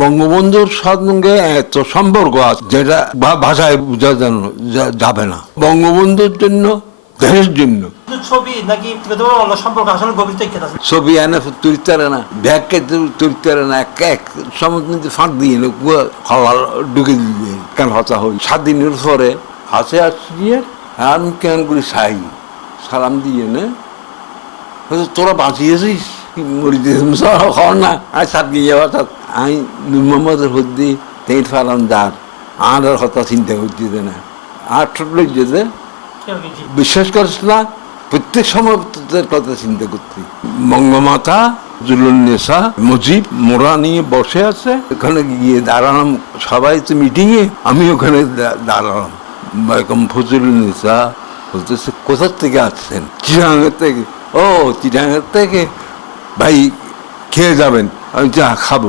বঙ্গবন্ধুর সঙ্গে এত সম্পর্ক আছে যেটা ভাষায় বোঝানো যা- যাবে না। বঙ্গবন্ধুর জন্য দেশের জন্য। ছবি নাকি সম্পর্ক আসলে গভীরতা ছবি এনে তুলতে না ব্যাগকে তুলতে না এক সমুদ্র ফাঁক দিয়ে খাওয়া ঢুকে দিয়ে কেন হতা হই? সাত দিনের পরে হাসে আসিয়ে আমি কেন করে সাই? সালাম দিয়ে না। তোরা বাঁচিয়েছিস? না আর অর্থাৎ আমি তেইট ফালাম আর হতা চিন্তা করতে না। আর যেতে বিশ্বাস করিস না, প্রত্যেক সময় কথা চিন্তা করতে। বঙ্গমাতা জুলুন্নেসা মুজিব, মোরা নিয়ে বসে আছে, ওখানে গিয়ে দাঁড়ালাম, সবাই তো মিটিংয়ে, আমি ওখানে দাঁড়ালাম। বেগম ফজলুন্নেসা বলতেছে কোথার থেকে আসছেন? চিরাঙ্গের থেকে। ও চিরাঙ্গের থেকে। ভাই খেয়ে যাবেন আমি যা খাব।